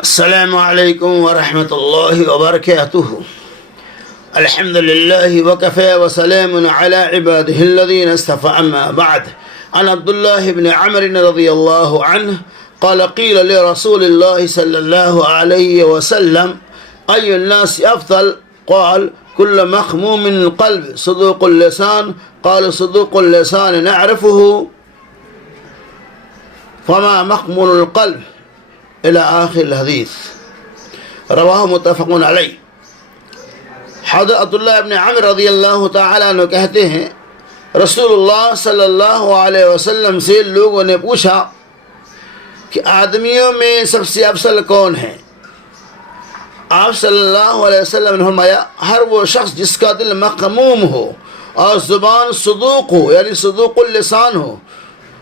السلام علیکم ورحمۃ اللہ وبرکاتہ. الحمد لله وكفى وسلام على عباده الذين اصطفى. أما بعد، عن عبد الله بن عمرو رضي الله عنه قال قيل لرسول الله صلى الله عليه وسلم أي الناس أفضل؟ قال كل مخموم القلب صدوق اللسان. قال صدوق اللسان نعرفه فما مخمول القلب إلى آخر الحدیث. رواہ متفق علیہ. حضرت عبداللہ ابن عمر رضی اللہ تعالیٰ عنہ کہتے ہیں رسول اللہ صلی اللہ علیہ وسلم سے لوگوں نے پوچھا کہ آدمیوں میں سب سے افضل کون ہے؟ آپ صلی اللہ علیہ وسلم نے فرمایا ہر وہ شخص جس کا دل مخموم ہو اور زبان صدوق ہو، یعنی صدوق اللسان ہو.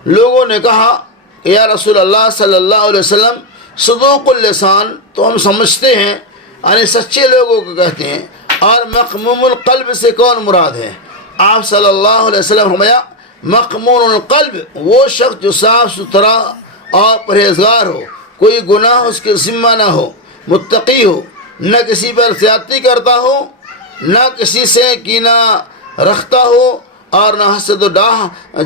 لوگوں نے کہا یا رسول اللہ صلی اللہ علیہ وسلم، صدوق اللسان تو ہم سمجھتے ہیں یعنی سچے لوگوں کو کہتے ہیں، اور مخموم القلب سے کون مراد ہے؟ آپ صلی اللہ علیہ وسلم فرمایا مخموم القلب وہ شخص جو صاف ستھرا اور پرہیزگار ہو، کوئی گناہ اس کے ذمہ نہ ہو، متقی ہو، نہ کسی پر زیادتی کرتا ہو، نہ کسی سے کینہ رکھتا ہو، اور نہ حسد و ڈاہ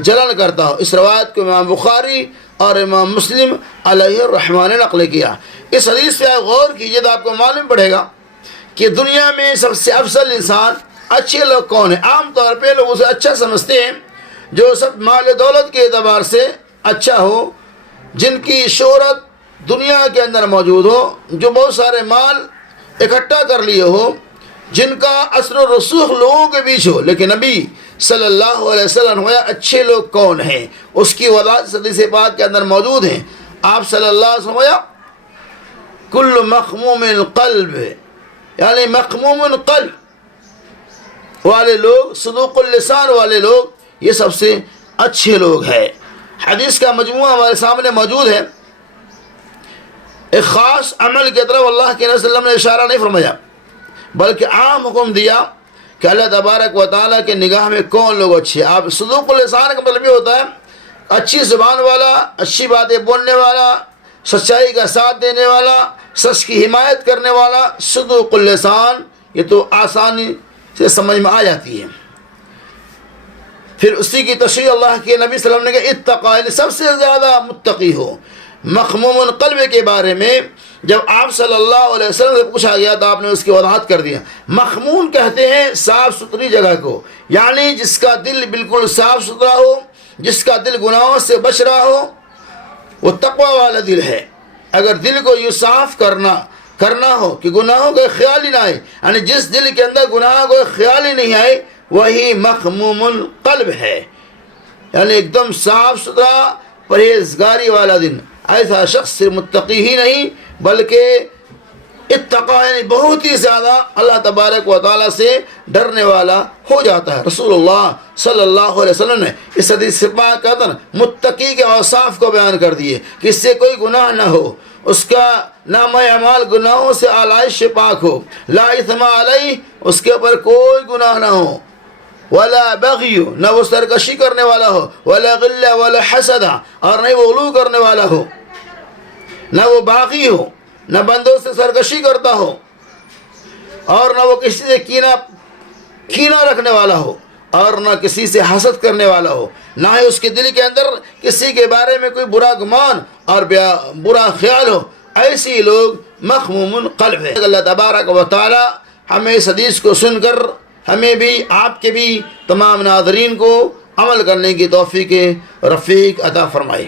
جلن کرتا ہو. اس روایت کو امام بخاری اور امام مسلم علیہ الرحمٰن نے نقل کیا. اس حدیث پہ آپ غور کیجیے تو آپ کو معلوم پڑے گا کہ دنیا میں سب سے افضل انسان اچھے لوگ کون ہیں. عام طور پہ لوگ اسے اچھا سمجھتے ہیں جو سب مال و دولت کے اعتبار سے اچھا ہو، جن کی شہرت دنیا کے اندر موجود ہو، جو بہت سارے مال اکٹھا کر لیے ہو، جن کا اثر و رسوخ لوگوں کے بیچ ہو. لیکن نبی صلی اللہ علیہ وسلم نے اچھے لوگ کون ہیں اس کی وضاحت حدیث پاک کے اندر موجود ہیں. آپ صلی اللہ علیہ وسلم نے کل مخموم القلب، یعنی مخموم القلب والے لوگ، صدوق اللسان والے لوگ، یہ سب سے اچھے لوگ ہیں. حدیث کا مجموعہ ہمارے سامنے موجود ہے. ایک خاص عمل کی طرف اللہ کے نبی صلی اللہ علیہ وسلم نے اشارہ نہیں فرمایا، بلکہ عام حکم دیا کہ اللہ تبارک و تعالیٰ کے نگاہ میں کون لوگ اچھے. آپ صدوق اللسان کا مطلب یہ ہوتا ہے اچھی زبان والا، اچھی باتیں بولنے والا، سچائی کا ساتھ دینے والا، سچ کی حمایت کرنے والا. صدوق اللسان یہ تو آسانی سے سمجھ میں آ جاتی ہے. پھر اسی کی تشریح اللہ کے نبی صلی اللہ علیہ وسلم نے اتقا، یعنی سب سے زیادہ متقی ہو. مخموم القلب کے بارے میں جب آپ صلی اللہ علیہ وسلم سے پوچھا گیا تو آپ نے اس کی وضاحت کر دیا. مخمون کہتے ہیں صاف ستھری جگہ کو، یعنی جس کا دل بالکل صاف ستھرا ہو، جس کا دل گناہوں سے بچ رہا ہو، وہ تقوی والا دل ہے. اگر دل کو یہ صاف کرنا ہو کہ گناہوں کا خیال ہی نہ آئے، یعنی جس دل کے اندر گناہوں کا خیال ہی نہیں آئے، وہی مخموم القلب ہے، یعنی ایک دم صاف ستھرا پرہیزگاری والا دل. ایسا شخص صرف متقی ہی نہیں بلکہ اتقا یعنی بہت ہی زیادہ اللہ تبارک و تعالیٰ سے ڈرنے والا ہو جاتا ہے. رسول اللہ صلی اللہ علیہ وسلم نے اس حدیث سے پاک کا متقی کے اوصاف کو بیان کر دیے کہ اس سے کوئی گناہ نہ ہو، اس کا نام اعمال گناہوں سے آلائش سے پاک ہو، لا اثم علیہ، اس کے اوپر کوئی گناہ نہ ہو، ولا بغی، نہ وہ سرکشی کرنے والا ہو، ولا غل ولا حسد، اور نہ وہ غلو کرنے والا ہو، نہ وہ باغی ہو، نہ بندوں سے سرکشی کرتا ہو، اور نہ وہ کسی سے کینہ رکھنے والا ہو، اور نہ کسی سے حسد کرنے والا ہو، نہ ہی اس کے دل کے اندر کسی کے بارے میں کوئی برا گمان اور برا خیال ہو. ایسی لوگ مخموم القلب ہے. اللہ تبارک و تعالی ہمیں اس حدیث کو سن کر ہمیں بھی، آپ کے بھی، تمام ناظرین کو عمل کرنے کی توفیق رفیق عطا فرمائے.